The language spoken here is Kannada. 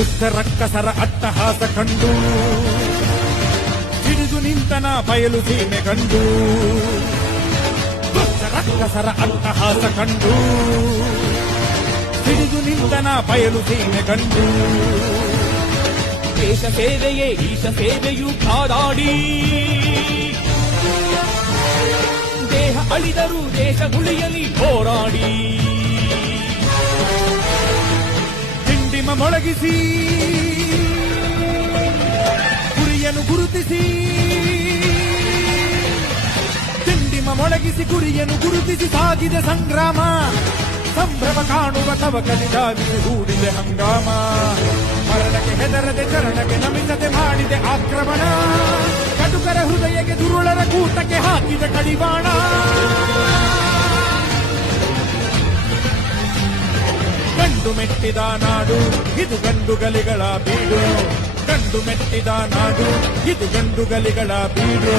ದುಷ್ಟ ರಕ್ಕಸರ ಅಟ್ಟಹಾಸ ಕಂಡು ಹಿಡಿದು ನಿಂತನ ಬಯಲು ಸೀಮೆ ಕಂಡು ದುಷ್ಟ ರಕ್ಕಸರ ಅಟ್ಟಹಾಸ ಕಂಡು ಹಿಡಿದು ನಿಂತನ ಬಯಲು ಸೀಮೆ ಕಂಡು ದೇಶ ಸೇವೆಯೇ ಈಶ ಸೇವೆಯು ಕಾದಾಡಿ ದೇಹ ಅಳಿದರೂ ದೇಶ ಉಳಿಯಲಿ ಹೋರಾಡಿ ದಿಂಡಿಮ ಮೊಳಗಿಸಿ ಗುರಿಯನ್ನು ಗುರುತಿಸಿ ದಿಂಡಿಮ ಮೊಳಗಿಸಿ ಗುರಿಯನ್ನು ಗುರುತಿಸಿ ಸಾಗಿದೆ ಸಂಗ್ರಾಮ ಸಂಭ್ರಮ ಕಾಣುವ ತವಕಲಿಗಾಗಿ ಹೂಡಿದೆ ಹಂಗಾಮ ಮರಣಕ್ಕೆ ಹೆದರದೆ ಚರಣಕ್ಕೆ ನಮಿಸದೆ ಮಾಡಿದೆ ಆಕ್ರಮಣ ಕಟುಕರ ಹೃದಯಕ್ಕೆ ದುರುಳರ ಕೂಟಕ್ಕೆ ಹಾಕಿದ ಕಡಿವಾಣ ಗಂಡು ಮೆಟ್ಟಿದ ನಾಡು ಇದು ಗಂಡುಗಲಿಗಳ ಬೀಡು ಗಂಡು ಮೆಟ್ಟಿದ ನಾಡು ಇದು ಗಂಡುಗಲಿಗಳ ಬೀಡು